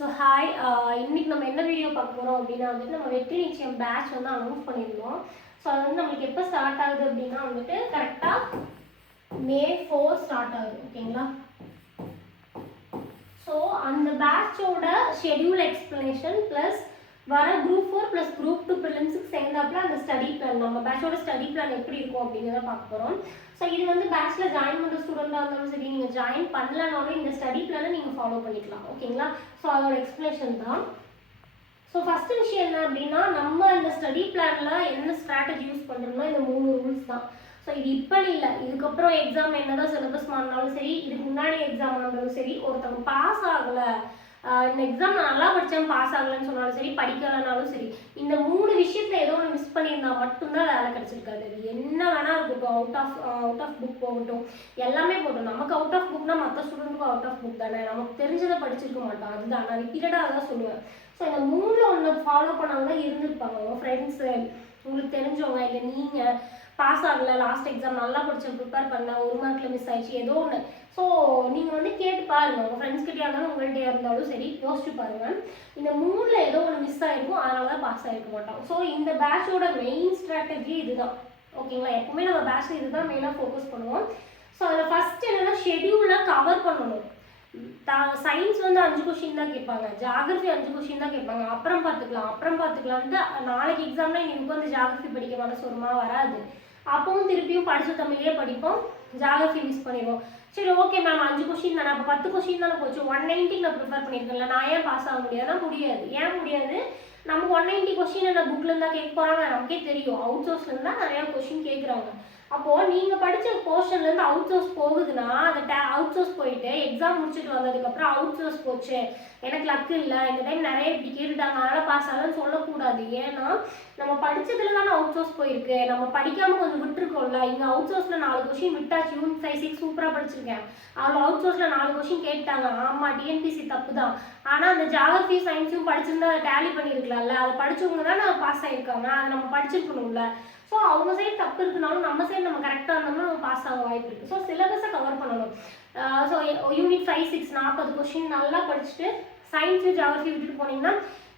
So hi, இன்னைக்கு நம்ம என்ன வீடியோ பார்க்க போகிறோம் அப்படின்னா வந்துட்டு நம்ம வெற்றி நிச்சயம் பேட்ச் வந்து அனௌன்ஸ் பண்ணியிருந்தோம். ஸோ அது வந்து நம்மளுக்கு எப்போ ஸ்டார்ட் ஆகுது அப்படின்னா வந்துட்டு கரெக்டாக May 4 ஸ்டார்ட் ஆகுது. ஓகேங்களா? ஸோ அந்த பேட்சோட ஷெடியூல் எக்ஸ்பிளனேஷன் ப்ளஸ் வர குரூப் 4 ப்ளஸ் குரூப் 2 ப்ரிலிம்ஸுக்கு சேர்ந்தாப்புல அந்த ஸ்டடி பிளான், நம்ம பேட்சோட ஸ்டடி பிளான் எப்படி இருக்கும் அப்படிங்கிறத பார்க்க போகிறோம். ஸோ இது வந்து பேட்சில் ஜாயின் பண்ணுற ஸ்டூடெண்ட்டாக இருந்தாலும் சரி, நீங்கள் ஜாயின் பண்ணலனாலும் இந்த ஸ்டடி பிளானை நீங்கள் ஃபாலோ பண்ணிக்கலாம். ஓகேங்களா? ஸோ அதோட எக்ஸ்பிளேஷன் தான். ஸோ ஃபஸ்ட்டு விஷயம் என்ன அப்படின்னா, நம்ம இந்த ஸ்டடி பிளானில் என்ன ஸ்ட்ராட்டஜி யூஸ் பண்ணுறோம்னா இந்த 3 ரூல்ஸ் தான். ஸோ இது இப்போ இல்லை, இதுக்கப்புறம் எக்ஸாம் என்னதான் சிலபஸ் மாறினாலும் சரி, இதுக்கு முன்னாடி எக்ஸாம் இருந்தாலும் சரி, ஒருத்தவங்க பாஸ் ஆகலை, இந்த எக்ஸாம் நான் நல்லா படித்தேன் பாஸ் ஆகலைன்னு சொன்னாலும் சரி, படிக்கலைனாலும் சரி, இந்த 3 விஷயத்தில் ஏதோ ஒன்று மிஸ் பண்ணியிருந்தா மட்டும்தான் வேலை கிடச்சிருக்காது. அது என்ன வேணா இருக்கட்டும், அவுட் ஆஃப் புக் போகட்டும், எல்லாமே போகட்டும். நமக்கு அவுட் ஆஃப் புக்னா மற்ற ஸ்டூடெண்ட்டுக்கும் அவுட் ஆஃப் புக் தானே, நமக்கு தெரிஞ்சதை படிச்சிருக்க மாட்டோம். அதுதான் நான் ரிப்பீட்டடாக தான் சொல்லுவேன். ஸோ இந்த 3ல் ஒன்று ஃபாலோ பண்ணவங்க இருந்திருப்பாங்க. உங்கள் ஃப்ரெண்ட்ஸு, உங்களுக்கு தெரிஞ்சவங்க, இல்லை நீங்கள் பாஸ் ஆகலை, லாஸ்ட் எக்ஸாம் நல்லா படித்தேன், ப்ரிப்பேர் பண்ணேன், 1 மார்க்கில் மிஸ் ஆயிடுச்சு, ஏதோ ஒன்று. ஸோ நீங்கள் வந்து கேட்டு பாருங்கள், உங்கள் ஃப்ரெண்ட்ஸ்கிட்டே இருந்தாலும் உங்கள்கிட்ட இருந்தாலும் சரி, யோசிச்சு பாருங்கள். இந்த 3ல் ஏதோ ஒன்று மிஸ் ஆகிருக்கும், அதனால தான் பாஸ் ஆகிருக்க மாட்டோம். ஸோ இந்த பேட்சோட மெயின் ஸ்ட்ராட்டஜி இதுதான். ஓகேங்களா? எப்பவுமே நம்ம பேட்சில் இதுதான் மெயினாக ஃபோக்கஸ் பண்ணுவோம். ஸோ அதில் ஃபஸ்ட் என்னென்னா ஷெடியூலை கவர் பண்ணணும். சயின்ஸ் வந்து 5 கொஷின் தான் கேட்பாங்க, ஜியாகிரஃபி 5 கொஷின் தான் கேட்பாங்க. அப்புறம் பார்த்துக்கலான்ட்டு நாளைக்கு எக்ஸாம்னா இன்னைக்கு வந்து ஜியாகிரஃபி படிக்க மனசு வருமா? வராது. அப்பவும் திருப்பியும் படித்த தமிழ்லேயே படிப்போம், ஜியாகிரஃபி மிஸ் பண்ணிடுவோம். சரி, ஓகே மேம் 5 கொஷின் தானே, அப்போ 10 கொஷின் தானே போச்சு, 190 நான் ப்ரிப்பேர் பண்ணியிருக்கேன்ல, நான் ஏன் பாஸ் ஆக முடியாதுன்னா முடியாது. ஏன் முடியாது? நம்ம 190 கொஷின் என்ன புக்கில் இருந்தால் கேட்க போகிறாங்க, நமக்கே தெரியும். அவுட் சோர்ஸ்லேருந்து தான் நிறையா கொஷின் கேட்குறாங்க. அப்போது நீங்கள் படித்த போர்ஷன்லேருந்து அவுட் சோர்ஸ் போகுதுன்னா, அந்த அவுட் சோர்ஸ் போயிட்டு எக்ஸாம் முடிச்சுட்டு வந்ததுக்கப்புறம் அவுட் சோர்ஸ் போச்சு, எனக்கு லக்கு இல்லை, இந்த டைம் நிறைய இப்படி கேட்டுட்டாங்க அதனால் பாஸ் ஆகலன்னு சொல்லக்கூடாது. ஏன்னா நம்ம படித்ததுல தானே அவுட் சோர்ஸ் போயிருக்கு, நம்ம படிக்காமல் கொஞ்சம் விட்டுருக்கோம்ல. இங்கே அவுட் சோர்ஸில் 4 கொஷின் விட்டாச்சு, யூனிட் 5, 6 சூப்பராக படிச்சிருக்கேன், அதில் அவுட் சோர்ஸில் 4 கொஷின் கேட்டாங்க. ஆமாம், டிஎன்பிசி தப்பு தான். ஆனால் அந்த ஜியாகிரஃபி சயின்ஸும் படிச்சிருந்தா அதை டேலி பண்ணியிருக்கலாம்ல, அதை படித்தவங்க தான் நான் பாஸ் ஆகிருக்காங்க, அதை நம்ம படிச்சிருக்கணும்ல. ஸோ அவங்க சைடு தப்பு இருக்குனாலும் நம்ம சைடு நம்ம கரெக்டாக இருந்தோம்னா நம்ம பாஸ் ஆக வாய்ப்பு இருக்குது. ஸோ சிலபஸை கவர் பண்ணணும். ஸோ யூனிட் 5, 6 40 கொஷின் நல்லா படிச்சுட்டு சயின்ஸு ஜியாகிரஃபி விட்டுட்டு போனீங்கன்னா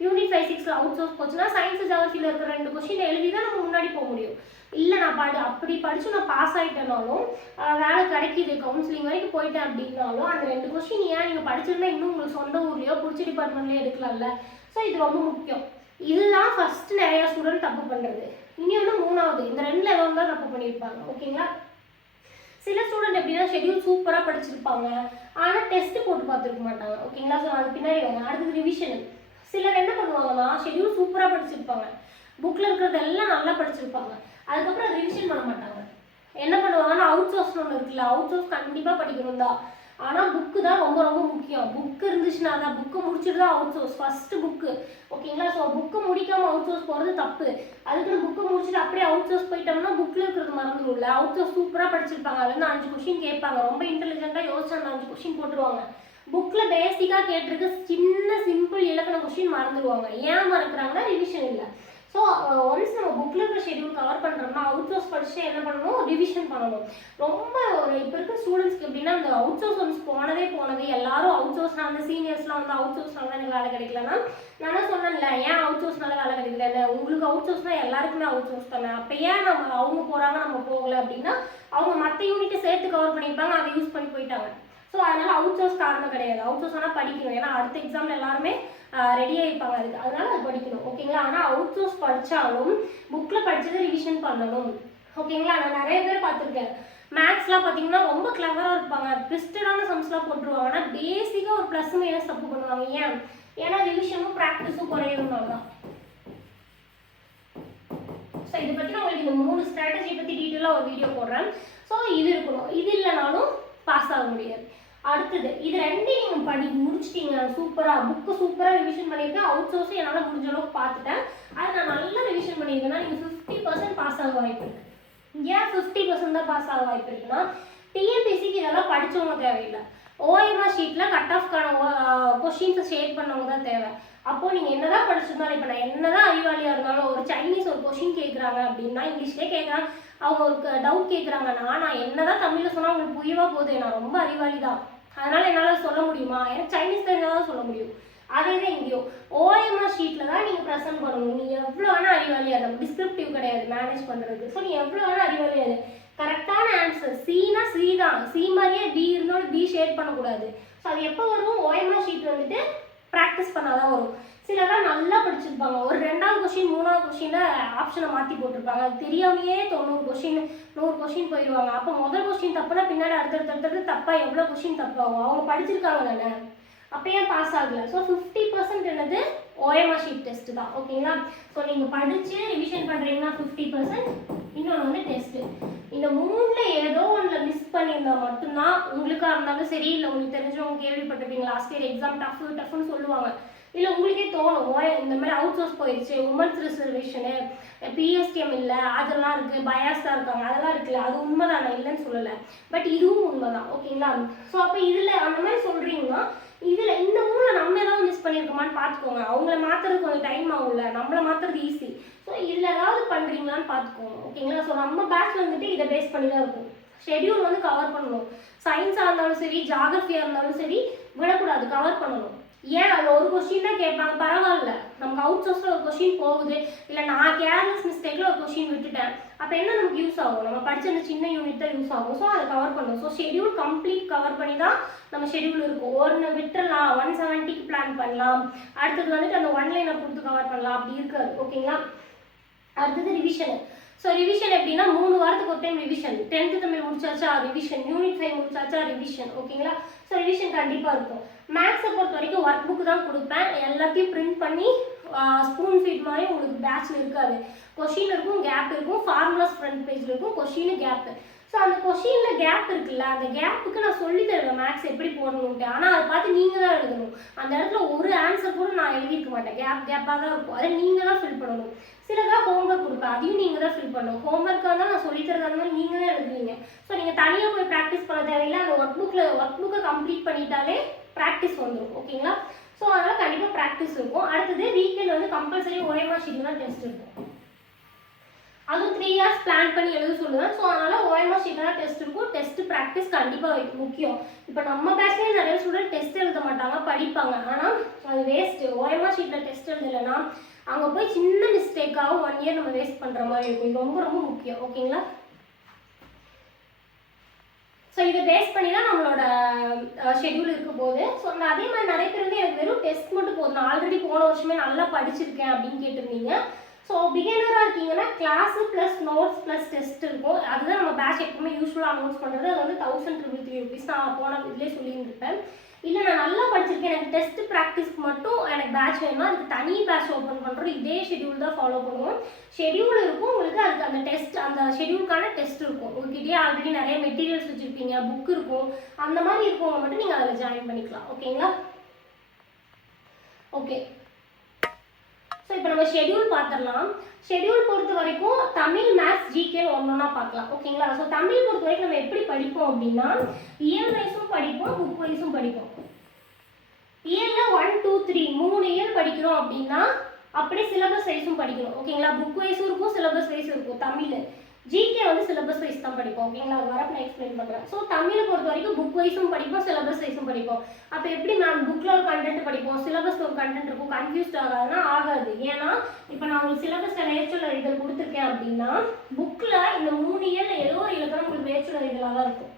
யூனிட் 5, 6 அவுட் சோர்ஸ் போச்சுன்னா சயின்ஸு ஜியாகிரஃபியில் இருக்கிற 2 கொஷின் எழுதி தான் நம்ம முன்னாடி போக முடியும். இல்லை நான் அப்படி படித்து நான் பாஸ் ஆகிட்டேனாலும், வேலை கிடைக்கிது, கவுன்சிலிங் வரைக்கும் போயிட்டேன் அப்படின்னாலும், அந்த 2 கொஷின் ஏன் நீங்கள் படிச்சிருந்தா இன்னும் உங்களுக்கு சொந்த ஊர்லேயோ பிடிச்ச டிபார்ட்மெண்ட்லேயோ எடுக்கலாம்ல. ஸோ இது ரொம்ப முக்கியம். இதுதான் ஃபஸ்ட்டு நிறையா ஸ்டூடெண்ட் தப்பு பண்ணுறது. இனி வந்து 3வது, இந்த 2ல் ஏதோ தான் தப்பு பண்ணியிருப்பாங்க. ஓகேங்களா? சில ஸ்டூடெண்ட் எப்படின்னா ஷெடியூல் சூப்பராக படிச்சிருப்பாங்க, ஆனால் டெஸ்ட்டு போட்டு பார்த்துருக்க மாட்டாங்க. ஓகேங்களா? ஸோ அது பின்னாடி வாங்க. அடுத்தது ரிவிஷனு. சிலர் என்ன பண்ணுவாங்கன்னா ஷெடியூல் சூப்பராக படிச்சிருப்பாங்க, புக்கில் இருக்கிறதெல்லாம் நல்லா படிச்சிருப்பாங்க, அதுக்கப்புறம் ரிவிஷன் பண்ண மாட்டாங்க. என்ன பண்ணுவாங்கன்னா அவுட் சோர்ஸ்னு ஒன்று இருக்குல்ல, அவுட் சோர்ஸ் கண்டிப்பாக படிக்கணும் தான், ஆனால் புக்கு தான் ரொம்ப ரொம்ப முக்கியம். புக்கு இருந்துச்சுன்னா தான், புக்கு முடிச்சுட்டு தான் அவுட் சோர்ஸ், ஃபஸ்ட்டு புக்கு. ஓகேங்களா? ஸோ புக்கு முடிக்காமல் அவுட் சோர்ஸ் போகிறது தப்பு. அதுக்குன்னு புக்கு முடிச்சுட்டு அப்படியே அவுட் சோர்ஸ் போயிட்டோம்னா புக்கில் இருக்கிறது மறந்துடும்ல. அவுட் சோர்ஸ் சூப்பராக படிச்சிருப்பாங்க, அதுலேருந்து 5 கொஷின் கேட்பாங்க, ரொம்ப இன்டெலிஜென்ட்டாக யோசிச்சு அந்த 5 கொஷின் போட்டுருவாங்க. புக்கில் பேசிக்காக கேட்டிருக்கு சின்ன சிம்பிள் இலக்கண கொஷின் மறந்துடுவாங்க. ஏன் மறக்கிறாங்கன்னா ரிவிஷன் இல்லை. ஸோ ஒன்ஸ் நம்ம புக்கில் இருக்கிற ஷெடியூல் கவர் பண்ணுறோம்னா அவுட் சோர்ஸ் படிச்சுட்டு என்ன பண்ணணும்? ரிவிஷன் பண்ணணும். ரொம்ப இப்போ இருக்க ஸ்டூடெண்ட்ஸ்க்கு எப்படின்னா அந்த அவுட் சோர்ஸ் ஒன்ஸ் போனதே எல்லாரும் அவுட் சோர்ஸ்னால் வந்து சீனியர்ஸ்லாம் வந்து அவுட் சோர்ஸ்னால தான் எனக்கு வேலை கிடைக்கலன்னா, நான் சொன்னேன்ல ஏன் அவுட் சோர்ஸ்னால வேலை கிடைக்கல, உங்களுக்கு அவுட் சோர்ஸ்னால் எல்லாருக்குமே அவுட் சோர்ஸ் தானே, அப்போ ஏன் அவங்க போகிறாங்க நம்ம போகலை அப்படின்னா, அவங்க மற்ற யூனிட்டை சேர்த்து கவர் பண்ணியிருப்பாங்க, அதை யூஸ் பண்ணி போயிட்டாங்க. ஸோ அதனால் அவுட் சோர்ஸ் காரணம் கிடையாது. அவுட் சோர்ஸ் ஆனால் படிக்கணும், ஏன்னா அடுத்த எக்ஸாமில் எல்லாருமே ரெடியாக இருப்பாங்க அதுக்கு, அதனால் அது படிக்கணும். ஓகேங்களா? ஆனால் அவுட் சோர்ஸ் படித்தாலும் புக்கில் படித்ததை ரிவிஷன் பண்ணணும். ஓகேங்களா? நான் நிறைய பேர் பார்த்துருக்கேன், மேக்ஸ்லாம் பார்த்தீங்கன்னா ரொம்ப கிளவராக இருப்பாங்க, ட்விஸ்டடான சம்ஸ்லாம் போட்டுருவாங்க, ஆனால் பேசிக்காக ஒரு ப்ளஸ் மைனஸ் தப்பு பண்ணுவாங்க. ஏன்னா ரிவிஷனும் ப்ராக்டிஸும் குறையிறதுனால தான். ஸோ இதை பற்றி நான் உங்களுக்கு இந்த 3 ஸ்ட்ராட்டஜி பற்றி டீட்டெயிலாக ஒரு வீடியோ போடுறேன். ஸோ இது இருக்கணும், இது இல்லைனாலும் பாஸ் ஆக முடியாது. அடுத்தது இது 2ஐயும் நீங்கள் முடிச்சிட்டீங்க சூப்பராக, புக்கு சூப்பராக ரிவிஷன் பண்ணியிருக்கேன், அவுட் சோர்ஸும் என்னால் முடிஞ்ச அளவுக்கு பார்த்துட்டேன், அதை நான் நல்லா ரிவிஷன் பண்ணியிருக்கேன்னா நீங்கள் 50% பாஸ் ஆக வாய்ப்பு இருக்குது. ஏன் 50% தான் பாஸ் ஆக வாய்ப்பு இருக்குன்னா, டிஎன்பிசிக்கு இதெல்லாம் படித்தவங்க தேவையில்லை, ஓஎம்ஆர் ஷீட்டில் கட் ஆஃப்கான கொஷின்ஸை ஷேர் பண்ணவங்க தான் தேவை. அப்போது நீங்கள் என்ன தான் படிச்சிருந்தாலும், இப்போ நான் என்ன தான் அறிவாளியாக இருந்தாலும் ஒரு சைனீஸ் ஒரு கொஷின் கேட்குறாங்க அப்படின்னா, இங்கிலீஷ்லேயே கேட்குறாங்க, அவங்க ஒரு டவுட் கேட்குறாங்கன்னா, நான் என்ன தான் தமிழில் சொன்னால் அவங்களுக்கு புரியவா போகுது, நான் ரொம்ப அறிவாளி தான், அதனால் என்னால் சொல்ல முடியுமா, எனக்கு சைனீஸ் தெரிஞ்சால் தான் சொல்ல முடியும். அதே தான் இங்கேயும் ஓஎம்ஆர் ஷீட்டில் தான் நீங்கள் ப்ரெசென்ட் பண்ணணும். நீ எவ்வளோ வேணால் அறிவாளியாது, டிஸ்கிரிப்டிவ் கிடையாது மேனேஜ் பண்ணுறது. ஸோ நீ எவ்வளோ வேணால் அறிவாளியாது, கரெக்டான ஆன்சர் சினா சி தான், சி மாதிரியே பி இருந்தாலும் பி ஷேட் பண்ணக்கூடாது. ஸோ அது எப்போ வரும், ஓஎம்ஆர் ஷீட் வந்துட்டு ப்ராக்டிஸ் பண்ணாதான் வரும். சிலதான் நல்லா படிச்சிருப்பாங்க, ஒரு 2வது கொஸ்டின் 3வது கொஸ்டினில் ஆப்ஷனை மாற்றி போட்டிருப்பாங்க, அது தெரியாமையே 90 கொஸ்டின் 100 கொஸ்டின் போயிடுவாங்க. அப்போ முதல் கொஸ்டின் தப்புனா பின்னாடி அடுத்தடுத்து தப்பாக எவ்வளோ கொஸ்டின் தப்பாகும், அவங்க படிச்சிருக்காங்க தானே, அப்போ ஏன் பாஸ் ஆகலை. ஸோ 50% என்னது ஓஎம்ஆர் ஷீட் டெஸ்ட்டு தான். ஓகேங்களா. ஸோ நீங்கள் படித்து ரிவிஷன் பண்ணுறீங்கன்னா 50%, இன்னொன்று வந்து டெஸ்ட்டு. இந்த 3ல் ஏதோ ஒன்றில் மிஸ் பண்ணியிருந்தால் மட்டும்தான் உங்களுக்காக இருந்தாலும் சரி, இல்லை உங்களுக்கு தெரிஞ்சவங்க கேள்விப்பட்டிருப்பீங்க லாஸ்ட் இயர் எக்ஸாம் டஃப்னு சொல்லுவாங்க, இல்லை உங்களுக்கே தோணும் இந்த மாதிரி அவுட் சோர்ஸ் போயிடுச்சு, உமன்ஸ் ரிசர்வேஷனு, பிஎஸ்டிஎம் இல்லை, அதெல்லாம் இருக்குது, பயாஸாக இருக்காங்க, அதெல்லாம் இருக்குல்ல, அது உண்மைதான், நான் இல்லைன்னு சொல்லலை, பட் இதுவும் உண்மைதான். ஓகேங்களா. ஸோ அப்போ இதில் அந்த மாதிரி சொல்கிறீங்கன்னா இதில் இந்த 3ல் நம்ம ஏதாவது மிஸ் பண்ணியிருக்கோமான்னு பார்த்துக்கோங்க. அவங்கள மாற்றுறது கொஞ்சம் டைம் ஆகும்ல, நம்மளை மாற்றுறது ஈஸி. ஸோ இதில் ஏதாவது பண்ணுறீங்களான்னு பார்த்துக்கோங்க. ஓகேங்களா. ஸோ நம்ம பேட்ச் வந்துட்டு இதை பேஸ் பண்ணி தான் இருக்கும். ஷெட்யூல் வந்து கவர் பண்ணணும். சயின்ஸாக இருந்தாலும் சரி, ஜாகிரஃபியாக இருந்தாலும் சரி, விடக்கூடாது, கவர் பண்ணணும். ஏன் அதில் ஒரு கொஸ்டின் தான் கேட்பாங்க, பரவாயில்ல, நமக்கு அவுட் சோர்ஸில் ஒரு கொஸ்டின் போகுது, இல்லை நான் கேர்லெஸ் மிஸ்டேக்கில் ஒரு கொஸ்டின் விட்டுட்டேன், அப்போ என்ன நமக்கு யூஸ் ஆகும், நம்ம படித்த அந்த சின்ன யூனிட் தான் யூஸ் ஆகும். ஸோ அதை கவர் பண்ணணும். ஸோ ஷெட்யூல் கம்ப்ளீட் கவர் பண்ணி தான் நம்ம ஷெட்யூல் இருக்கும். ஒன்று விட்டுறலாம், 170க்கு பிளான் பண்ணலாம், அடுத்தது வந்துட்டு அந்த 1 லைனை கொடுத்து கவர் பண்ணலாம், அப்படி இருக்காது. ஓகேங்களா. அடுத்தது ரிவிஷனு. ஸோ ரிவிஷன் எப்படின்னா 3 வாரத்துக்கு ஒரு டைம் ரிவிஷன். 10th தமிழ் முடிச்சாச்சா ரிவிஷன், யூனிட் 5 முடிச்சாச்சா ரிவிஷன். ஓகேங்களா. ஸோ ரிவிஷன் கண்டிப்பாக இருக்கும். மேக்ஸை பொறுத்த வரைக்கும் ஒர்க் புக்கு தான் கொடுப்பேன், எல்லாத்தையும் பிரிண்ட் பண்ணி ஸ்பூன் ஃபீட் மாதிரி உங்களுக்கு பேட்சில் இருக்காது. கொஷின் இருக்கும், கேப் இருக்கும், ஃபார்முலாஸ் ஃப்ரண்ட் பேஜில் இருக்கும், கொஷின் கேப்பு. ஸோ அந்த கொஷினில் கேப் இருக்குல்ல, அந்த கேப்புக்கு நான் சொல்லி தருவேன் மேக்ஸ் எப்படி போடணுன்ட்டு, ஆனால் அதை பார்த்து நீங்கள் தான் எழுதணும். அந்த இடத்துல ஒரு ஆன்சர் கூட நான் எழுதியிருக்க மாட்டேன், கேப்பாக தான் இருக்கும், அதை நீங்கள் தான் ஃபில் பண்ணணும். சிலதான் ஹோம்ஒர்க் கொடுப்பேன், அதையும் நீங்கள் தான் ஃபில் பண்ணணும். ஹோம்ஒர்க்காக தான் நான் சொல்லித்தரதா இருந்தாலும் நீங்கள் தான் எழுதுவீங்க. ஸோ நீங்கள் தனியாக போய் ப்ராக்டிஸ் பண்ண தேவையில்லை, அந்த ஒர்க் புக்கை கம்ப்ளீட் பண்ணிட்டாலே ப்ராக்டிஸ் வந்துடும். ஓகேங்களா. ஸோ அதனால் கண்டிப்பாக ப்ராக்டிஸ் இருக்கும். அடுத்தது வீக்கெண்ட் வந்து கம்பல்சரி ஓஎம்ஆர் ஷீட்டில் தான் டெஸ்ட் இருக்கும். அதுவும் 3 years பிளான் பண்ணி எழுத சொல்லுவேன். ஸோ அதனால் ஓஎம்ஆர் ஷீட்டில் தான் டெஸ்ட் இருக்கும். டெஸ்ட் ப்ராக்டிஸ் கண்டிப்பாக முக்கியம். இப்போ நம்ம பேட்ச்லேயே நிறைய ஸ்டூடெண்ட் டெஸ்ட் எழுத மாட்டாங்க, படிப்பாங்க, ஆனால் அது வேஸ்ட்டு. ஓஎம்ஆர் ஷீட்டில் டெஸ்ட் எழுதலைன்னா அங்கே போய் சின்ன மிஸ்டேக்காக 1 year நம்ம வேஸ்ட் பண்ணுற மாதிரி இருக்கும். இது ரொம்ப ரொம்ப முக்கியம். ஓகேங்களா. ஸோ இதை பேஸ் பண்ணி தான் நம்மளோட ஷெட்யூல் இருக்க போகுது. ஸோ அதே மாதிரி நிறைய பேர் வந்து எனக்கு வெறும் டெஸ்ட் மட்டும் போதும், நான் ஆல்ரெடி போன வருஷமே நல்லா படிச்சிருக்கேன் அப்படின்னு கேட்டிருந்தீங்க. ஸோ பிகினராக இருக்கீங்கன்னா class plus notes plus test இருக்கும். அதுதான் நம்ம பேட்ச் எப்பவுமே யூஸ்ஃபுல்லாக அனௌன்ஸ் பண்ணுறது. அது வந்து 1333 rupees நான் போன இதிலே சொல்லியிருந்திருப்பேன். இல்லை நான் நல்லா படிச்சிருக்கேன், எனக்கு டெஸ்ட் ப்ராக்டிஸ்க்கு மட்டும் எனக்கு பேட்ச் வேணுமா, அதுக்கு தனி பேட்ச் ஓப்பன் பண்ணுறோம், இதே ஷெட்யூல் தான் ஃபாலோ பண்ணுவோம். ஷெட்யூல் இருக்கும் உங்களுக்கு, அதுக்கு அந்த டெஸ்ட், அந்த ஷெட்யூலுக்கான டெஸ்ட் இருக்கும். உங்ககிட்டயே ஆல்ரெடி நிறைய மெட்டீரியல்ஸ் வச்சுருப்பீங்க, புக் இருக்கும், அந்த மாதிரி இருக்கவங்க மட்டும் நீங்கள் அதில் ஜாயின் பண்ணிக்கலாம். ஓகேங்களா. ஓகே. ஸோ இப்போ நம்ம ஷெட்யூல் பார்த்துடலாம். ஷெட்யூல் பொறுத்த வரைக்கும் தமிழ், மேத்ஸ், ஜிகேன்னு ஒன்றா பார்க்கலாம். ஓகேங்களா. ஸோ தமிழ் பொறுத்த வரைக்கும் நம்ம எப்படி படிப்போம் அப்படின்னா இயர் வைஸும் படிப்போம், புக் வைஸும் படிப்போம். இயரில் 1, 2, 3 3 இயர் படிக்கிறோம் அப்படின்னா அப்படியே சிலபஸ் வைஸும் படிக்கணும். ஓகேங்களா. புக் வைஸும் இருக்கும், சிலபஸ் வைஸும் இருக்கும். தமிழ் ஜிகே வந்து சிலபஸ் வைஸ் தான் படிப்போம். ஓகேங்களா. அது வரப்போ நான் எக்ஸ்பிளைன் பண்ணுறேன். ஸோ தமிழை பொறுத்த வரைக்கும் புக் வைஸும் படிப்போம், சிலபஸ் வைஸும் படிப்போம். அப்போ எப்படி மேம் புக்கில் ஒரு கண்டென்ட் படிப்போம், சிலபஸில் ஒரு கண்டென்ட் இருக்கும், கன்ஃபியூஸ்ட் ஆகாதுன்னா ஆகாது. ஏன்னா இப்போ நான் உங்களுக்கு சிலபஸில் வேர்ச்சுவல் அறிதல் கொடுத்துருக்கேன் அப்படின்னா புக்கில் இந்த 3 இயரில் ஏதோ ஒரு இலக்கணம் உங்களுக்கு வேர்ச்சுவல் அறிதலாக தான் இருக்கும்.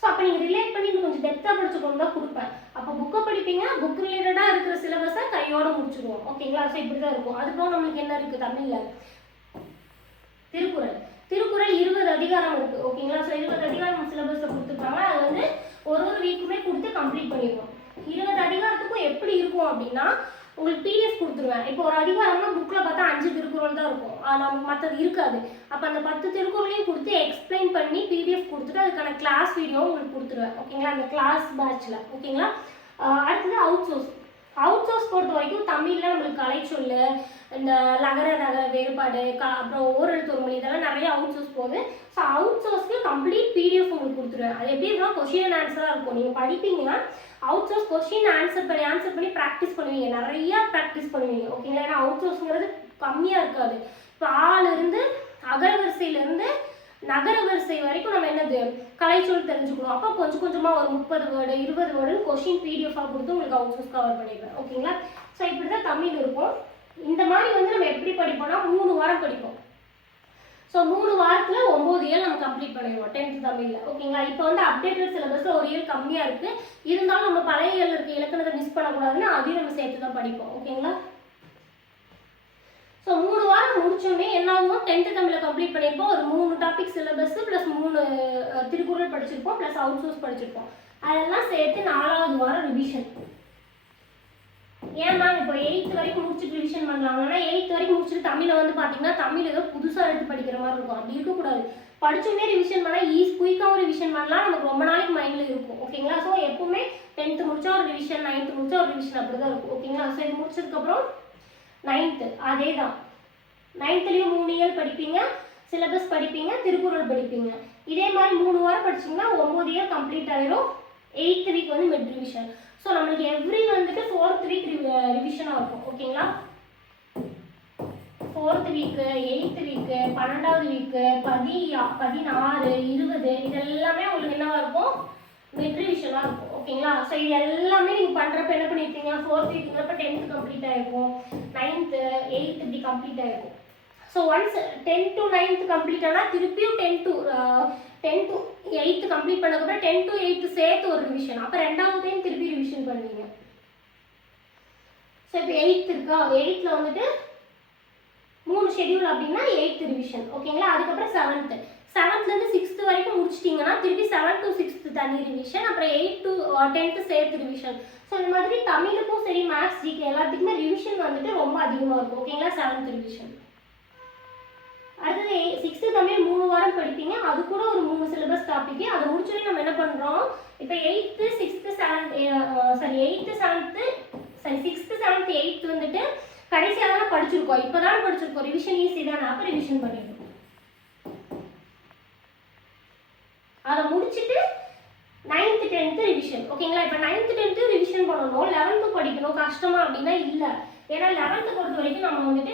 ஸோ அப்போ நீங்கள் ரிலேட் பண்ணி கொஞ்சம் டெப்த்தாக படிச்சுக்கணும் தான் கொடுப்பேன். அப்போ புக்கை படிப்பீங்க, புக் ரிலேட்டடாக இருக்கிற சிலபஸை கையோடு முடிச்சுடுவோம். ஓகேங்களா. ஸோ இப்படி தான் இருக்கும். அதுக்கப்புறம் நம்மளுக்கு என்ன இருக்குது தமிழில், திருக்குறள் 20 அதிகாரம் இருக்குது. ஓகேங்களா. ஸோ 20 அதிகாரம் சிலபஸில் கொடுத்துருக்காங்க. அது வந்து ஒரு வீக்குமே கொடுத்து கம்ப்ளீட் பண்ணிடுவோம். 20 அதிகாரத்துக்கும் எப்படி இருக்கும் அப்படின்னா உங்களுக்கு பிடிஎஃப் கொடுத்துருவேன். இப்போ ஒரு அதிகாரம்னா புக்கில் பார்த்தா 5 திருக்குறள் தான் இருக்கும், நமக்கு மற்றது இருக்காது. அப்போ அந்த 10 திருக்குறளையும் கொடுத்து எக்ஸ்பிளைன் பண்ணி பிடிஎஃப் கொடுத்துட்டு அதுக்கான கிளாஸ் வீடியோ உங்களுக்கு கொடுத்துருவேன். ஓகேங்களா. அந்த கிளாஸ் பேட்சில். ஓகேங்களா. அடுத்தது அவுட் சோர்ஸ் பொறுத்த வரைக்கும் தமிழில் நம்மளுக்கு கலைச்சொல், இந்த லகர நகர வேறுபாடு, அப்புறம் ஓரெழுத்து ஒரு மொழி, இதெல்லாம் நிறைய அவுட் சோர்ஸ் போகுது. ஸோ அவுட் சோர்ஸ்க்கு கம்ப்ளீட் பிடிஎஃப் உங்களுக்கு கொடுத்துருவேன். அது எப்படி இருந்தால் கொஸ்டின் அண்ட் ஆன்சராக இருக்கும். நீங்கள் படிப்பீங்கன்னா அவுட் சோர்ஸ் கொஸ்டின் ஆன்சர் பண்ணி ப்ராக்டிஸ் பண்ணுவீங்க, நிறையா ப்ராக்டிஸ் பண்ணுவீங்க. ஓகேங்களா. ஏன்னா அவுட் சோர்ஸுங்கிறது கம்மியாக இருக்காது. இப்போ ஆளிருந்து அகரவரிசையிலேருந்து நகர வரிசை வரைக்கும் நம்ம என்னது கலைச்சொல் தெரிஞ்சுக்கணும். அப்போ கொஞ்சம் கொஞ்சமாக ஒரு 30 வேர்டு 20 வேர்டு கொஷின் பிடிஎஃபாக கொடுத்து உங்களுக்கு அவுட்சோர்ஸ் கவர் பண்ணிடுவேன். ஓகேங்களா? ஸோ இப்படி தான் தமிழ் இருக்கும். இந்த மாதிரி வந்து நம்ம எப்படி படிப்போம்னா 3 வாரம் படிப்போம். ஸோ 3 வாரத்தில் 9 இயல் நம்ம கம்ப்ளீட் பண்ணிடுவோம் 10th தமிழில். ஓகேங்களா? இப்போ வந்து அப்டேட்டட் சிலபஸில் ஒரு இயல் கம்மியாக இருக்குது. இருந்தாலும் நம்ம பழைய இயல் இருக்க இலக்கணத்தை மிஸ் பண்ணக்கூடாதுன்னு அதையும் நம்ம சேர்த்து தான் படிப்போம். ஓகேங்களா? ஸோ 3 வாரம் முடிச்சோடனே என்ன ஆகும், 10th தமிழை கம்ப்ளீட் பண்ணியிருப்போம். ஒரு 3 டாபிக் சிலபஸ் ப்ளஸ் 3 திருக்குறள் படிச்சிருப்போம் ப்ளஸ் அவுட் சோர்ஸ் படிச்சிருப்போம். அதெல்லாம் சேர்த்து 4வது வாரம் ரிவிஷன். ஏன்னா இப்போ 8th வரைக்கும் முடிச்சுட்டு ரிவிஷன் பண்ணலாங்கன்னா 8th வரைக்கும் முடிச்சுட்டு தமிழை வந்து பார்த்தீங்கன்னா தமிழ் ஏதோ புதுசாக எடுத்து படிக்கிற மாதிரி இருக்கும். அப்படி இருக்கக்கூடாது. படிச்சோடனே ரிவிஷன் பண்ணால் குயிக்காகவும் ரிவிஷன் பண்ணலாம், நமக்கு ரொம்ப நாளைக்கு மைண்டில் இருக்கும். ஓகேங்களா? ஸோ எப்பவுமே 10th முடிச்சா ஒரு ரிவிஷன், 9th முடிச்சா ஒரு ரிவிஷன், அப்படி தான் இருக்கும். ஓகேங்களா? ஸோ இது முடிச்சதுக்கப்புறம் 9th அதே தான். 9thலேயும் 3 இயல் படிப்பீங்க, சிலபஸ் படிப்பீங்க, திருக்குறள் படிப்பீங்க. இதே மாதிரி 3 வாரம் படிச்சிங்கன்னா 9 இயர் கம்ப்ளீட் ஆகிடும். 8th வீக் வந்து மிட் ரிவிஷன். ஸோ நம்மளுக்கு எவ்ரி வந்துட்டு 4th வீக் ரிவிஷனாக இருக்கும். ஓகேங்களா? 4th வீக்கு, 8th வீக்கு, 12வது வீக்கு, 16, 20 இதெல்லாமே உங்களுக்கு என்னவா இருக்கும், மிட் ரிவிஷனாக இருக்கும். ஓகேங்களா? ஸோ இது எல்லாமே நீங்கள் பண்ணுறப்ப என்ன பண்ணியிருப்பீங்க, 4th வீக்குங்கிறப்ப 10th கம்ப்ளீட் ஆகிருக்கும், 9th 8th இப்படி கம்ப்ளீட் ஆகிருக்கும். So once 10 to 9th complete ஆனால் திருப்பியும் 10 to 8th கம்ப்ளீட் பண்ணதுக்கப்புறம் 10 to 8th சேர்த்து ஒரு ரிவிஷன். அப்போ 2வது டைம் திருப்பி ரிவிஷன் பண்ணுவீங்க. ஸோ இப்போ 8th இருக்கா, 8th வந்துட்டு 3 ஷெடியூல் அப்படின்னா 8th ரிவிஷன். ஓகேங்களா? அதுக்கப்புறம் 7th 6th வரைக்கும் முடிச்சிட்டிங்கன்னா திருப்பி 7th to 6th தனி ரிவிஷன், அப்புறம் 8th to 10th சேர்த்து ரிவிஷன். ஸோ இந்த மாதிரி தமிழுக்கும் சரி மேத்ஸ் ஜிகே எல்லாத்துக்குமே ரிவிஷன் வந்துட்டு ரொம்ப அதிகமாக இருக்கும். ஓகேங்களா? 7th revision. அடுத்தது 6th தமிழ் 3 வாரம் படிப்பீங்க. அது கூட ஒரு 3 சிலபஸ் டாபிக். அதை முடிச்சோடனே நம்ம என்ன பண்ணுறோம், இப்போ 8th 6th 7th 8th வந்துட்டு கடைசியாக தானே படிச்சிருக்கோம், இப்போ தானே படிச்சிருக்கோம், ரிவிஷன் ஈஸி தானே, அப்போ ரிவிஷன் பண்ணிடுவோம். அதை முடிச்சுட்டு 9th 10th ரிவிஷன். ஓகேங்களா? இப்போ 9th 10th ரிவிஷன் பண்ணணும், 11th படிக்கணும் கஷ்டமா அப்படின்னா இல்லை. ஏன்னா 11th பொறுத்த வரைக்கும் நம்ம வந்துட்டு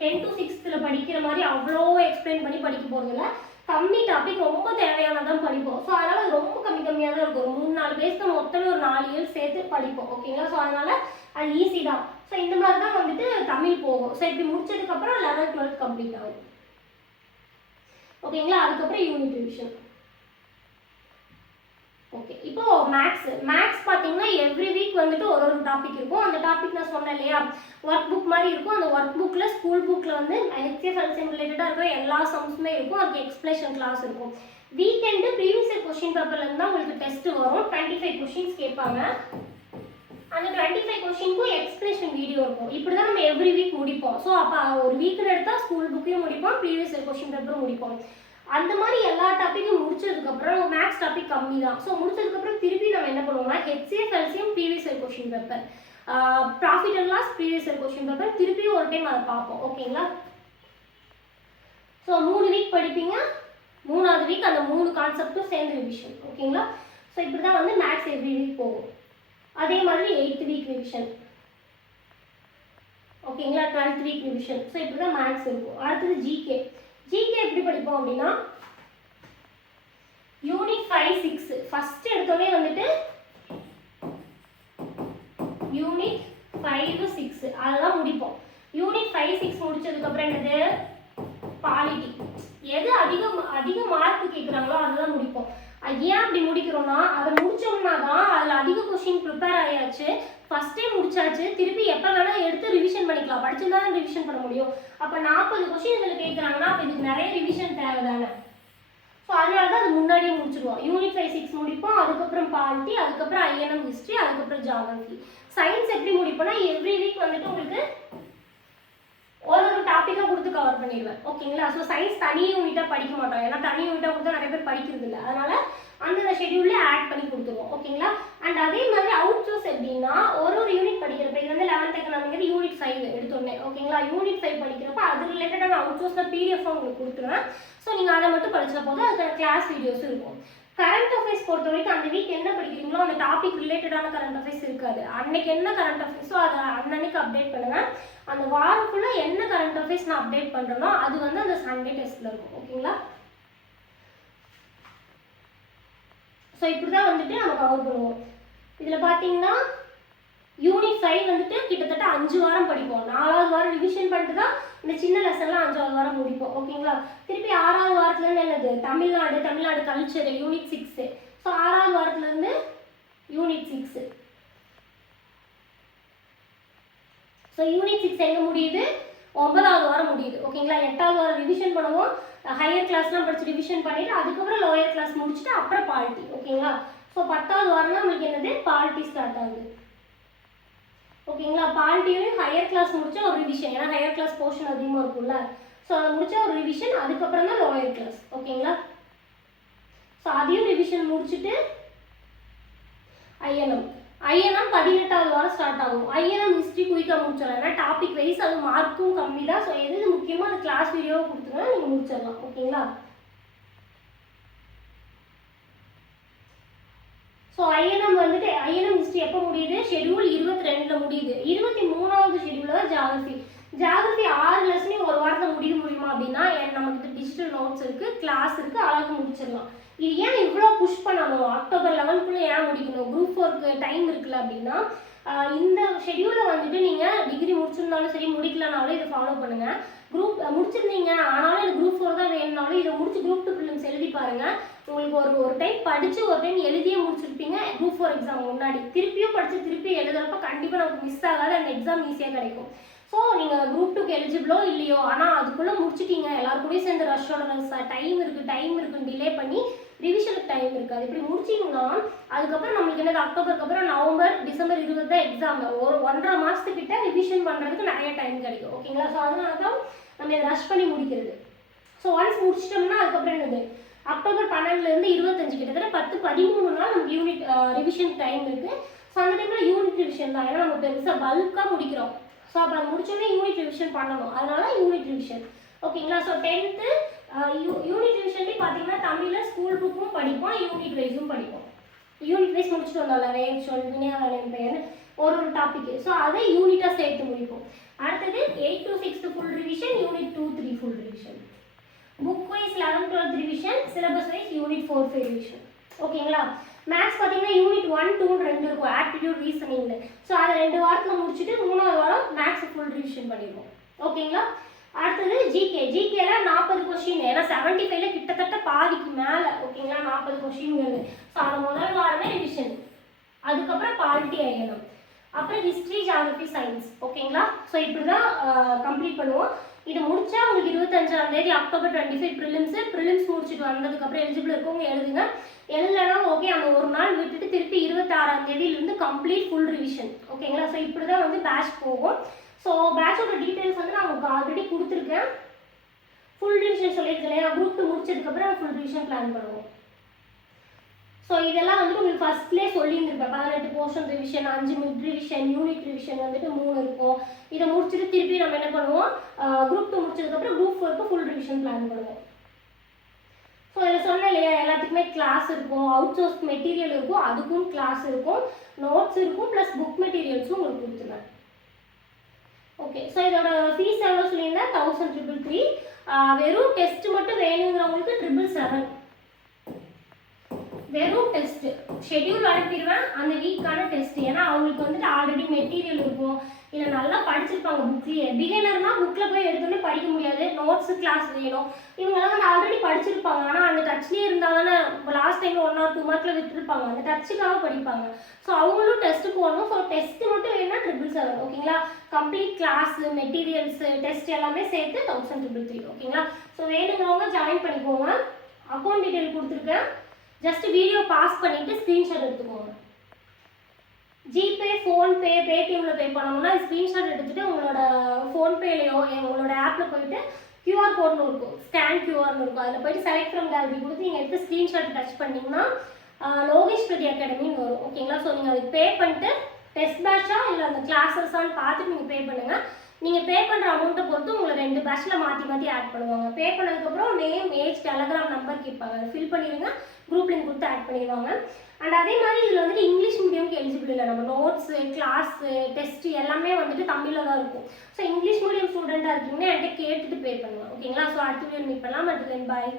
10 to 6th படிக்கிற மாதிரி அவ்வளோ எக்ஸ்பிளைன் பண்ணி படிக்க போகிறதில்ல. கம்மி டாபிக் ரொம்ப தேவையானதான் படிப்போம். ஸோ அதனால் அது ரொம்ப கம்மியாக தான் இருக்கும். ஒரு 3-4 பேஜ் மொத்தமே ஒரு 4 இயர் சேர்த்து படிப்போம். ஓகேங்களா? ஸோ அதனால் அது ஈஸி தான். ஸோ இந்த மாதிரி தான் வந்துட்டு தமிழ் போகும். ஸோ இப்படி முடிச்சதுக்கப்புறம் 11th 12th கம்ப்ளீட் ஆகும். ஓகேங்களா? அதுக்கப்புறம் யூனிட் ரிவிஷன். ஓகே, இப்போ மேக்ஸ் பார்த்தீங்கன்னா எவ்ரி வீக் வந்துட்டு ஒரு டாபிக் இருக்கும். அந்த டாபிக் நான் சொன்னேன் இல்லையா, ஒர்க் புக் மாதிரி இருக்கும். அந்த ஒர்க் புக்கில் ஸ்கூல் புக்கில் வந்து HCF LCM ரிலேட்டடாக இருக்கிற எல்லா சம்ஸுமே இருக்கும். அதுக்கு எக்ஸ்பிளேஷன் கிளாஸ் இருக்கும். வீக்கெண்டு ப்ரீவியஸ் இயர் கொஸ்டின் பேப்பர்லேருந்து தான் உங்களுக்கு டெஸ்ட் வரும். 25 கொஸ்டின்ஸ் கேட்பாங்க. அந்த 25 கொஸ்டினுக்கும் எக்ஸ்பிளேஷன் வீடியோ இருக்கும். இப்படி தான் நம்ம எவ்ரி வீக் முடிப்போம். ஸோ அப்போ ஒரு வீக்கில் எடுத்தால் ஸ்கூல் புக்கையும் முடிப்போம், ப்ரீவியஸ் இயர் கொஸ்டின் பேப்பரும் முடிப்போம். அந்த மாதிரி எல்லா டாப்பிக்கும் முடிச்சதுக்கப்புறம் மேக்ஸ் டாபிக் கம்மி தான். ஸோ முடிச்சதுக்கப்புறம் திருப்பி நம்ம என்ன பண்ணுவோம்னா HCF LCM previous year question paper, profit and loss previous year question paper திருப்பியும் ஒரு டைம் அதை பார்ப்போம். ஓகேங்களா? ஸோ 3 வீக் படிப்பீங்க. 3வது வீக் அந்த 3 கான்செப்டும் சேர்ந்து ரிவிஷன். ஓகேங்களா? ஸோ இப்படி தான் வந்து மேக்ஸ் எவ்ரி வீக் போகும். அதே மாதிரி 8th வீக் ரிவிஷன். ஓகேங்களா? 12th week revision. ஸோ இப்படி தான் மேக்ஸ் இருக்கும். அடுத்தது ஜிகே எப்படி படிப்போம் அப்படின்னா யூனிட் 5, 6 ஃபர்ஸ்ட் எடுத்தோடனே வந்துட்டு யூனிட் 5, 6 அதெல்லாம் முடிப்போம். யூனிட் 5, 6 முடிச்சதுக்கப்புறம் என்னது, பாலிட்டி. எது அதிக மார்க் கேட்குறாங்களோ அதெல்லாம் முடிப்போம். ஏன் அப்படி முடிக்கிறோம்னா அதை முடிச்சோம்னா தான் அதில் அதிக கொஸ்டின் ப்ரிப்பேர் ஆயாச்சு, ஃபர்ஸ்ட் டைம் முடிச்சாச்சு, திருப்பி எப்போ வேணால் எடுத்து ரிவிஷன் பண்ணிக்கலாம். படிச்சிருந்தா தான் ரிவிஷன் பண்ண முடியும். அப்போ 40 கொஸ்டின் இதில் கேட்குறாங்கன்னா அப்போ இதுக்கு நிறைய ரிவிஷன் தேவை தானே. ஸோ அதனால தான் அது முன்னாடியே முடிச்சிடுவோம். யூனிட் 5, 6 முடிப்போம். அதுக்கப்புறம் பாலிட்டி, அதுக்கப்புறம் INM ஹிஸ்ட்ரி, அதுக்கப்புறம் ஜியாகிரஃபி. சயின்ஸ் எப்படி முடிப்போம்னா எவ்ரி வீக் வந்துட்டு உங்களுக்கு ஒரு டாப்பிக்காக கொடுத்து கவர் பண்ணிடுவேன். ஓகேங்களா? ஸோ சயின்ஸ் தனி யூனிட்டாக படிக்க மாட்டோம். ஏன்னா தனி யூனிட்டாக கொடுத்தா நிறைய பேர் படிக்கிறது இல்லை. அதனால அந்த ஷெடியூல்லே ஆட் பண்ணி கொடுத்துருவோம். ஓகேங்களா? அண்ட் அதே மாதிரி அவுட் சோர்ஸ் எப்படின்னா ஒரு யூனிட் படிக்கிறப்ப இது வந்து 11th எக்கனாமிக்கிறது யூனிட் 5 எடுத்தோடனே. ஓகேங்களா? யூனிட் 5 படிக்கிறப்ப அது ரிலேட்டடான அவுட் சோர்ஸில் PDF உங்களுக்கு கொடுத்துருவேன். ஸோ நீங்கள் அதை மட்டும் படிச்சா போதும். அதுக்கான கிளாஸ் வீடியோஸும் இருக்கும். கரண்ட் அஃபேர்ஸ் பொறுத்த வரைக்கும் அந்த வீக் என்ன படிக்கிறீங்களோ அந்த டாபிக் ரிலேட்டடான கரண்ட் அஃபேர்ஸ் இருக்காது. அன்னைக்கு என்ன கரண்ட் அஃபேர்ஸோ அதை அன்னன்னைக்கு அப்டேட் பண்ணுவேன். அந்த வாரம் ஃபுல்லாக என்ன கரண்ட் அஃபேர்ஸ் நான் அப்டேட் பண்ணுறேனோ அது வந்து அந்த சண்டே டெஸ்ட்டில் இருக்கும். ஓகேங்களா? ஸோ இப்படி தான் வந்துட்டு நம்ம கவர் பண்ணுவோம். இதில் பார்த்தீங்கன்னா யூனிட் 5 வந்துட்டு கிட்டத்தட்ட 5 வாரம் படிப்போம். 4வது வாரம் ரிவிஷன் பண்ணிட்டு தான் இந்த சின்ன லெசன்லாம் 5வது வாரம் முடிப்போம். ஓகேங்களா? திருப்பி 6வது வாரத்துலேருந்து என்னது, தமிழ்நாடு கல்ச்சர் யூனிட் 6. ஸோ 6வது வாரத்துலேருந்து யூனிட் 6. ஸோ யூனிட் 6 எங்கே முடியுது, 9வது வாரம் முடியுது. ஓகேங்களா? 8வது வாரம் ரிவிஷன் பண்ணுவோம். ஹையர் கிளாஸ்லாம் படித்து ரிவிஷன் பண்ணிவிட்டு அதுக்கப்புறம் லோயர் கிளாஸ் முடிச்சுட்டு அப்புறம் பாலிட்டி. ஓகேங்களா? ஸோ 10வது வாரம் தான் நம்மளுக்கு என்னது, பாலிட்டி ஸ்டார்ட் ஆகுது. ஓகேங்களா? பாலிட்டியும் ஹையர் கிளாஸ் முடிச்சா ஒரு ரிவிஷன், ஏன்னா ஹையர் கிளாஸ் போர்ஷன் அதிகமாக இருக்கும்ல. ஸோ அதை முடிச்சா ஒரு ரிவிஷன், அதுக்கப்புறம் தான் லோயர் கிளாஸ். ஓகேங்களா? ஸோ அதையும் ரிவிஷன் முடிச்சுட்டு ஐஎன்எம் 18வது வாரம் ஸ்டார்ட் ஆகும். ஐஎன்எம் ஹிஸ்ட்ரி குயிக்காக முடிச்சிடலாம், ஏன்னா டாபிக் வைஸ் அது மார்க்கும் கம்மி தான். ஸோ எது முக்கியமாக அந்த கிளாஸ் வீடியோவை கொடுத்துருங்க, நீங்கள் முடிச்சிடலாம். ஓகேங்களா? ஸோ ஐஎன்எம் வந்துட்டு ஐஎன்எம் ஹிஸ்ட்ரி எப்போ முடியுது, ஷெடியூல் 22ல் முடியுது. 23வது ஷெடியூலில் தான் ஜாகிரஃபி. ஜாகிரஃபி 6 லெசனையும் ஒரு வாரத்தில் முடியுமா அப்படின்னா, நமக்கு டிஜிட்டல் நோட்ஸ் இருக்குது, கிளாஸ் இருக்குது, அழகாக முடிச்சிடலாம். இது ஏன் இவ்வளோ புஷ் பண்ணணும், அக்டோபர் 11க்குள்ளே ஏன் முடிக்கணும், குரூப் 4க்கு டைம் இருக்குல்ல அப்படின்னா, இந்த ஷெடியூலில் வந்துட்டு நீங்கள் டிகிரி முடிச்சிருந்தாலும் சரி, முடிக்கலனாலும் இதை ஃபாலோ பண்ணுங்கள். குரூப் முடிச்சிருந்தீங்க ஆனாலும் எனக்கு குரூப் 4 தான் வேணும்னாலும் இதை முடிச்சு குரூப் 2 ப்ரிலிம்ஸ் எழுதி பாருங்கள். உங்களுக்கு ஒரு டைம் படித்து ஒரு டைம் எழுதியே முடிச்சிருப்பீங்க. குரூப் 4 எக்ஸாம் முன்னாடி திருப்பியும் படித்து திருப்பி எழுதுறப்ப கண்டிப்பாக நமக்கு மிஸ் ஆகாது, அந்த எக்ஸாம் ஈஸியாக கிடைக்கும். ஸோ நீங்கள் குரூப் 2க்கு எலிஜிபிளோ இல்லையோ, ஆனால் அதுக்குள்ளே முடிச்சிட்டீங்க, எல்லாருக்கூடயும் சேர்ந்து ரஷ்ஷோட டைம் இருக்குன்னு டிலே பண்ணி ரிவிஷனுக்கு டைம் இருக்குது. அது இப்படி முடிச்சிங்கன்னா அதுக்கப்புறம் நம்மளுக்கு என்னது, அக்டோபருக்கு அப்புறம் நவம்பர் டிசம்பர் 20 தான் எக்ஸாம். ஒரு 1.5 மாதத்துக்கிட்ட ரிவிஷன் பண்ணுறதுக்கு நிறைய டைம் கிடைக்கும். ஓகேங்களா? ஸோ அதனால தான் நம்ம இதை ரஷ் பண்ணி முடிக்கிறது. ஸோ ஒன்ஸ் முடிச்சிட்டோம்னா அதுக்கப்புறம் என்னது, அக்டோபர் 12லேருந்து 25 கிட்டத்தட்ட 10-13 நாள் நமக்கு யூனிட் ரிவிஷன் டைம் இருக்குது. ஸோ அந்த டைமில் யூனிட் ரிவிஷன் தான், ஏன்னா நம்ம பெருசாக பல்காக முடிக்கிறோம். ஸோ அப்போ அது முடிச்சோடனே யூனிட் ரிவிஷன் பண்ணணும், அதனால யூனிட் ரிவிஷன். ஓகேங்களா? ஸோ 10th யூனிட் ரிவிஷன்லேயே பார்த்தீங்கன்னா தமிழில் ஸ்கூல் புக்கும் படிப்போம், யூனிட் வைஸும் படிப்போம். யூனிட் வைஸ் முடிச்சுட்டு வந்தோம்ல, வேர் சொல் வினையாளன் பெயர் ஒரு டாபிக். ஸோ அதை யூனிட்டாக சேர்த்து முடிப்போம். அடுத்தது 8 to 6 full revision, unit 2-3 full revision. Book wise 11-12 revision, syllabus wise unit 4-5 revision. ஓகேங்களா? மேத்ஸ் பார்த்தீங்கன்னா யூனிட் 1-2 இருக்கும், ஆப்டிடியூட் ரீசனிங்னு. ஸோ அதை 2 வாரத்தில் முடிச்சுட்டு 3வது வாரம் மேத்ஸ் ஃபுல் ரிவிஷன் பண்ணிடுவோம். ஓகேங்களா? அடுத்தது ஜிகேல 40 கொஸ்டின், ஏன்னா 75ல் கிட்டத்தட்ட பாதிக்கு மேலே. ஓகேங்களா? 40 கொஸ்டின்ங்கிறது. ஸோ அதை முதல் வாரமே ரிவிஷன், அதுக்கப்புறம் பாலிட்டி ஐஎன்எம், அப்புறம் ஹிஸ்ட்ரி ஜியாகிரபி சயின்ஸ். ஓகேங்களா? ஸோ இப்படி தான் கம்ப்ளீட் பண்ணுவோம். இதை முடிச்சா உங்களுக்கு 25ஆம் தேதி அக்டோபர் 25 ப்ரிலிம்ஸ் முடிச்சுட்டு வந்ததுக்கப்புறம் எலிஜிபிள் இருக்கவங்க எழுதுங்க. எழுதலைன்னா ஓகே, அந்த ஒரு நாள் விட்டுட்டு திருப்பி 26ஆம் தேதியிலிருந்து கம்ப்ளீட் ஃபுல் ரிவிஷன். ஓகேங்களா? ஸோ இப்படி தான் வந்து பேட்ச் போகும். ஸோ பேட்சோட டீட்டெயில்ஸ் வந்து நான் உங்களுக்கு ஆல்ரெடி கொடுத்துருக்கேன். ஃபுல் ரிவிஷன் சொல்லியிருக்கேன் இல்லையா, குரூப் 2 முடிச்சதுக்கப்புறம் ஃபுல் ரிவிஷன் பிளான் பண்ணுவோம். ஸோ இதெல்லாம் வந்துட்டு உங்களுக்கு ஃபஸ்ட்லேயே சொல்லியிருந்திருப்பேன். 18 portion revision, 5 mid revision, unit revision வந்துட்டு 3 இருக்கும். இதை முடிச்சுட்டு திருப்பி நம்ம என்ன பண்ணுவோம், குரூப் 2 முடிச்சதுக்கப்புறம் குரூப் 4க்கு ஃபுல் ரிவிஷன் பிளான் பண்ணுவோம். ஸோ இதில் சொன்னேன் இல்லையா, எல்லாத்துக்குமே கிளாஸ் இருக்கும், அவுட் சோர்ஸ் மெட்டீரியல் இருக்கும், அதுக்கும் கிளாஸ் இருக்கும், நோட்ஸ் இருக்கும், ப்ளஸ் புக் மெட்டீரியல்ஸும் உங்களுக்கு கொடுத்துருவேன். ஓகே, ஸோ இதோட ஃபீஸ் எவ்வளோ சொல்லியிருந்தேன், 1333. வெறும் டெஸ்ட் மட்டும் வேணுங்கிறவங்களுக்கு 777. வெறும் டெஸ்ட் ஷெட்யூல் அனுப்பிடுவேன், அந்த வீக்கான டெஸ்ட். ஏன்னா அவங்களுக்கு வந்துட்டு ஆல்ரெடி மெட்டீரியல் இருக்கும், இல்லை நல்லா படிச்சிருப்பாங்க புக்லேயே. பிகினர்னா புக்கில் போய் எடுத்துகிட்டு படிக்க முடியாது, நோட்ஸு கிளாஸ் வேணும். இவங்கெல்லாம் வந்து ஆல்ரெடி படிச்சிருப்பாங்க, ஆனால் அந்த டச்லேயே இருந்தால் தானே லாஸ்ட் டைம் 1 or 2 மார்க்கில் விட்டுருப்பாங்க, அந்த டச்சுக்காக படிப்பாங்க. ஸோ அவங்களும் டெஸ்ட்டு போகணும். ஸோ டெஸ்ட்டு மட்டும் வேணும்னா 777. ஓகேங்களா? கம்ப்ளீட் கிளாஸு, மெட்டீரியல்ஸு, டெஸ்ட் எல்லாமே சேர்த்து 1333. ஓகேங்களா? ஸோ வேணுங்கிறவங்க ஜாயின் பண்ணிக்கோங்க. அக்கௌண்ட் டீட்டெயில் கொடுத்துருக்கேன், ஜஸ்ட் வீடியோ பாஸ் பண்ணிவிட்டு ஸ்க்ரீன்ஷாட் எடுத்துக்கோங்க. ஜிபே, ஃபோன்பே, பேடிஎம்மில் பே பண்ணணும்னா ஸ்க்ரீன்ஷாட் எடுத்துகிட்டு உங்களோட ஃபோன்பேலையோ உங்களோட ஆப்பில் போயிட்டு QR கோட்னு இருக்கும், ஸ்கேன் QRனு இருக்கும், அதில் போய்ட்டு செலக்ட் ஃப்ரம் கேலரி கொடுத்து நீங்கள் எடுத்து ஸ்க்ரீன்ஷாட் டச் பண்ணிங்கன்னா லோகேஷ் பிரதி அகாடமின்னு வரும். ஓகேங்களா? ஸோ நீங்கள் அதுக்கு பே பண்ணிட்டு டெஸ்ட் பேட்சா இல்லை அந்த கிளாஸஸான்னு பார்த்துட்டு நீங்கள் பே பண்ணுங்கள். நீங்கள் பே பண்ணுற அமௌண்ட்டை பொறுத்து உங்களை 2 பேட்சில் மாற்றி ஆட் பண்ணுவாங்க. பே பண்ணதுக்கப்புறம் நேம், ஏஜ், டெலகிராம் நம்பர் கேட்பாங்க, அதை ஃபில் பண்ணிடுங்க, குரூப் லிங்க் கொடுத்து ஆட் பண்ணிடுவாங்க. அண்ட் அதே மாதிரி இதில் வந்துட்டு இங்கிலீஷ் மீடியம்க்கு எலிஜிபிள் இல்லை. நம்ம நோட்ஸு, கிளாஸு, டெஸ்ட்டு எல்லாமே வந்துட்டு தமிழில் தான் இருக்கும். ஸோ இங்கிலீஷ் மீடியம் ஸ்டூடெண்ட்டாக இருக்கீங்கன்னா என்கிட்ட கேட்டுட்டு பே பண்ணுவேன். ஓகேங்களா? ஸோ அடுத்த வீடியோ மீட் பண்ணலாம். அடுத்து பாய்.